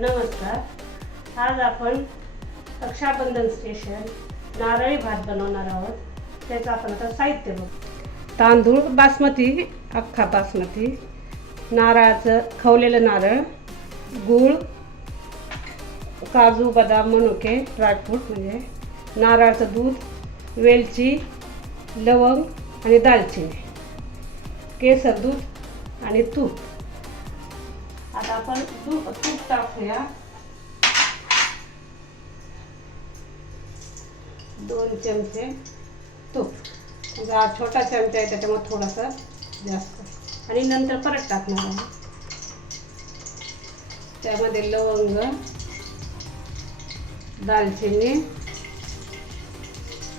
नमस्कार. आज आपण रक्षाबंधन स्पेशल नारळी भात बनवणार आहोत. त्याचं आपण आता साहित्य बघू. तांदूळ बासमती, अख्खा बासमती, नारळाचं खवलेलं नारळ, गूळ, काजू, बदाम, मनुके, ड्रायफ्रूट म्हणजे नारळाचं दूध, वेलची, लवंग आणि दालचिनी, केसर दूध आणि तूप. आता आपण तूप टाकूया. 2 चमचे तूप, म्हणजे हा छोटा चमचा आहे त्याच्यामुळे थोडासा जास्त, आणि नंतर परत टाकणार आहे. त्यामध्ये लवंग, दालचिनी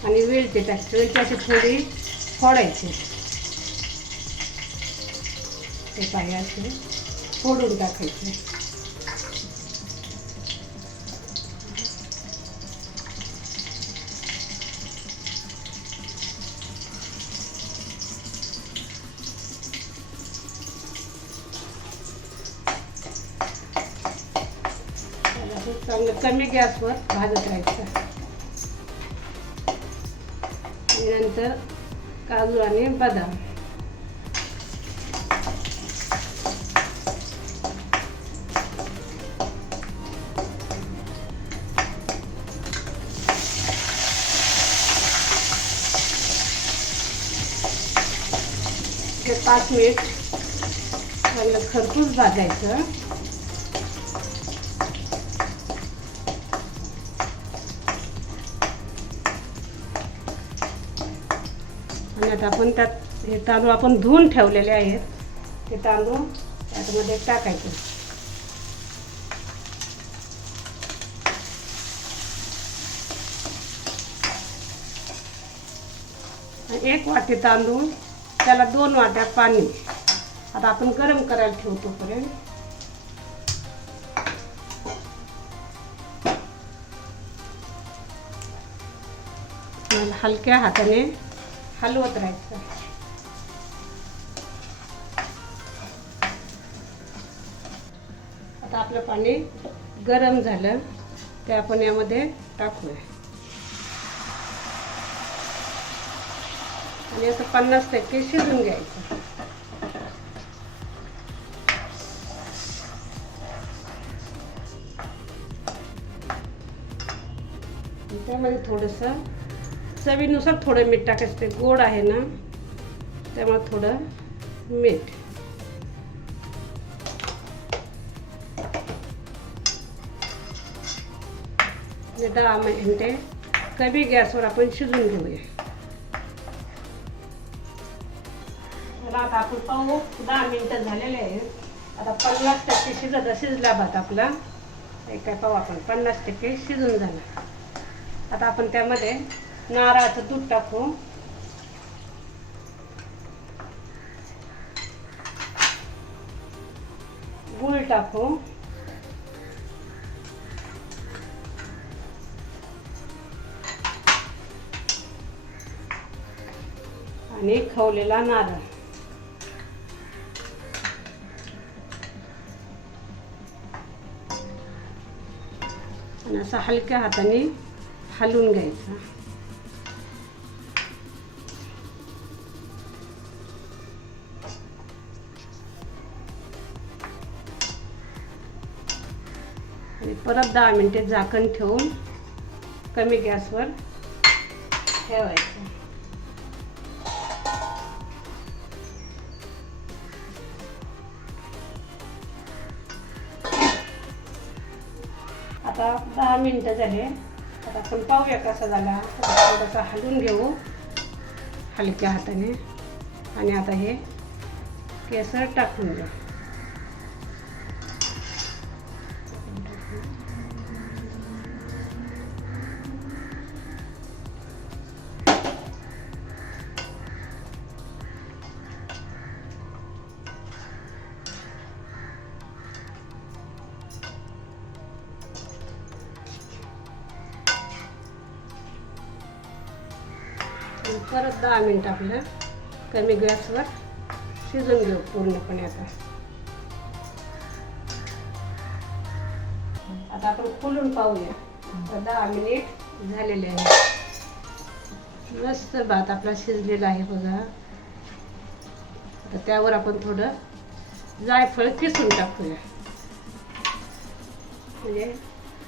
आणि वेलची टाकते. वेलची थोडी फोडायची, ते पाहिजे फोडून टाकायचे. चांगलं कमी गॅसवर भाजत राहायचं. आणि नंतर काजू आणि बदाम, हे 5 मिनिट चांगलं खरपूस भाजायचं. आणि आता आपण त्यात हे तांदूळ आपण धुवून ठेवलेले आहेत, ते तांदूळ त्यामध्ये टाकायचे. आणि 1 वाटी तांदूळ, त्याला 2 वाट्या पाणी. आता आपण गरम करायला ठेवतो पर्यंत. हलक्या हाताने हलवत राहायचं. आता आपलं पाणी गरम झालं ते आपण यामध्ये टाकूया. आणि असं 50% शिजून घ्यायचं. त्यामध्ये थोडंसं चवीनुसार थोडं मीठ टाकायचं. ते गोड आहे ना, त्यामुळे थोडं मीठ. आणि 10 मिनिटे कमी गॅसवर आपण शिजून घेऊया. आता आपण पाहू, 10 मिनिटं झालेले आहेत. आता 50% शिजला भात आपला. काय पाहू आपण, 50% शिजून झाला. आता आपण त्यामध्ये नारळाचं दूध टाकू. गूळ टाकू. आणि खवलेला नारळ. आणि असं हलक्या हाताने हलवून घ्यायचं. आणि परत 10 मिनिटे झाकण ठेवून कमी गॅसवर ठेवायचं. आता 10 मिनिटं झाले. आता आपण पाहूया कसा झाला. थोडासा हलवून घेऊ हलक्या हाताने. आणि आता हे केसर टाकून घेऊ. परत 10 मिनिट आपलं कमी गॅसवर शिजून घेऊ पूर्णपणे. आता आता आपण खोलून पाहूया. आता 10 मिनिट झालेले आहे. मस्त भात आपला शिजलेला आहे बघा. आता त्यावर आपण थोडं जायफळ किसून टाकूया, म्हणजे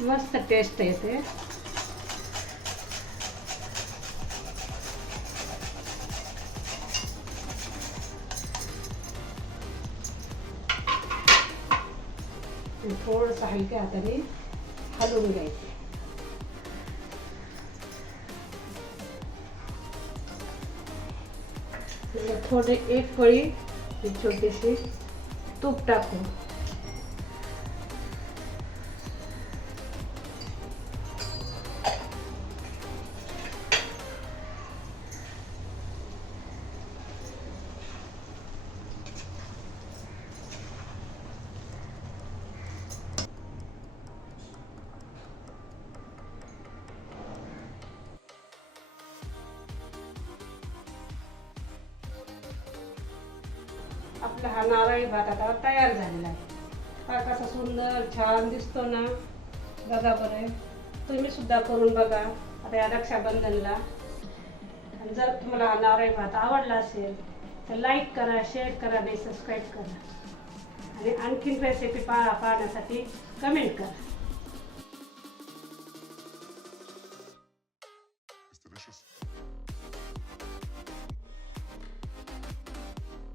मस्त टेस्ट येते. थोडंसं हलक्या हाताने हलवून घ्यायचं. थोडे एक पळी छोटीशी तूप टाकू. आपला हा नारळी भात आता तयार झालेला आहे. हा कसा सुंदर छान दिसतो ना, बघा बरं. तुम्ही सुद्धा करून बघा आता या रक्षाबंधनला. आणि जर तुम्हाला हा नारळी भात आवडला असेल तर लाईक करा, शेअर करा आणि सबस्क्राईब करा. आणि आणखीन रेसिपी पाहण्यासाठी कमेंट करा.